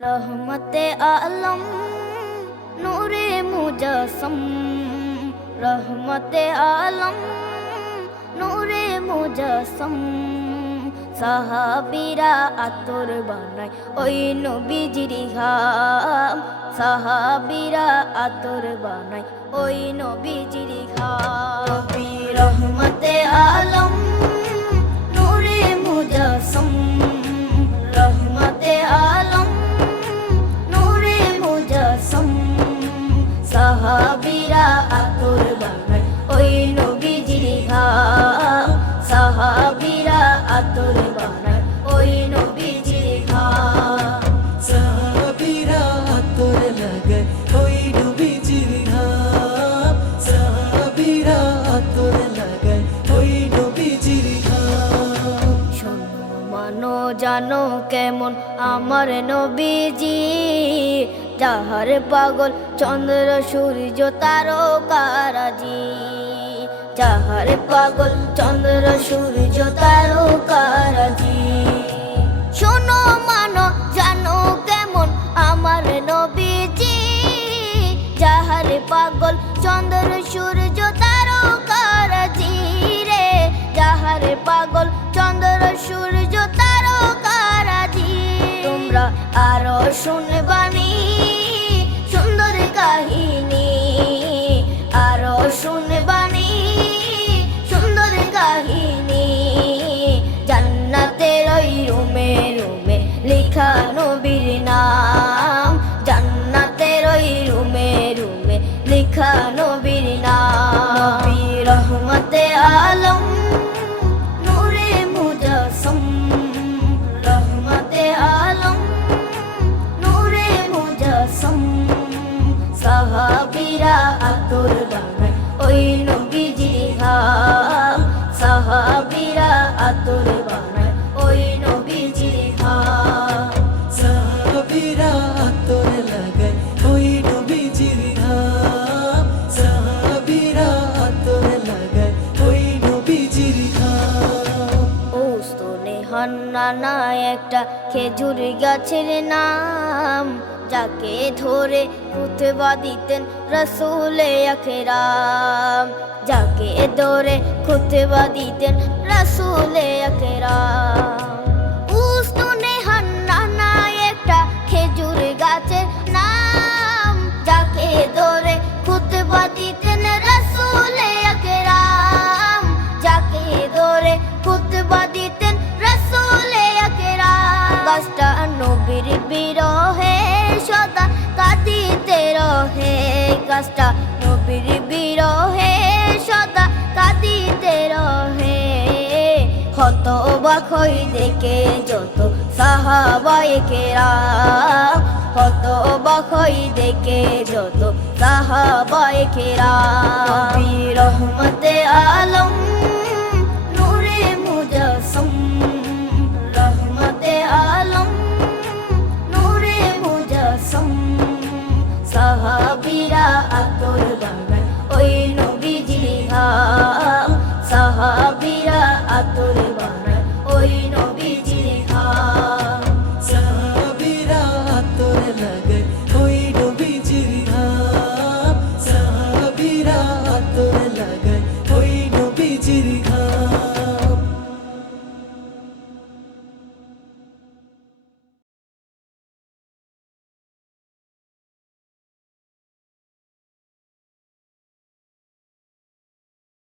रहमते आलम नूरे मुजस्सम, रहमते आलम नूरे मुजस्सम। সাহাবীরা আতর বানায় ওই নবীজির ঘাম, সাহাবীরা আতর বানায় ওই নবীজির ঘাম। নবী রহমতে আলম নূরে মুজস্সম, রহমতে আলম নূরে মুজস্সম। সাহাবীরা আতর বানায় ওই নবীজির ঘাম, সাহাবীরা আতর বানায় ওই নবীজির ঘাম। সাহাবীরা আতর লাগায় ওই নবীজির ঘাম, সাহাবীরা আতর লাগায় ওই নবীজির ঘাম। শোনো মানো জানো কেমন আমার নবীজি, যাহার পাগল চন্দ্র সূর্য তারকারাজি, যাহার পাগল চন্দ্র সূর্য তারকারাজি। শোনো মানো জানো কেমন আমার নবীজি, যাহার পাগল চন্দ্র সূর্য তারকারাজি রে, যাহার পাগল চন্দ্র সূর্য তারকারাজি। তোমরা আরো শুনবানি সুন্দর কাহিনী, আরো শুনবানি সুন্দর কাহিনী। জান্নাতের ওই রুমে রুমে লেখা নবীর নাম, জান্নাতের ওই রুমে রুমে লেখা নবীর নাম। নবী রহমতে আলম নূরে মুজস্সম, রহমতে আলম নূরে মুজস্সম। সাহাবীরা আতর বানায় ওই নবীজির ঘাম, সাহাবীরা আতর বানায় ওই নবীজির ঘাম। সাহাবীরা আতর লাগায় ওই নবীজির ঘাম, সাহাবীরা আতর লাগায় ওই নবীজির ঘাম। ওস্তনে হান্নানা একটা খেজুর গাছের নাম, যাকে ধরে খুতবা দিতেন রাসূলে আকরাম, যাকে ধরে খুতবা দিতেন রাসূলে আকরাম। উস্তনে হান্নানা একটা খেজুর গাছের নাম, যাকে ধরে খুতবা দিতেন রাসূলে আকরাম, যাকে ধরে খুতবা দিতেন রাসূলে আকরাম। গাছটা নবীর বিরহে সদা কাঁদিতে রহে, গাছটা নবীর বিরহে সদা কাঁদিতে রহে। হতবাক হই দেখে যত সাহাবায়ে কেরাম, হতবাক হই দেখে যত সাহাবায়ে কেরাম। নবী রহমতে আলম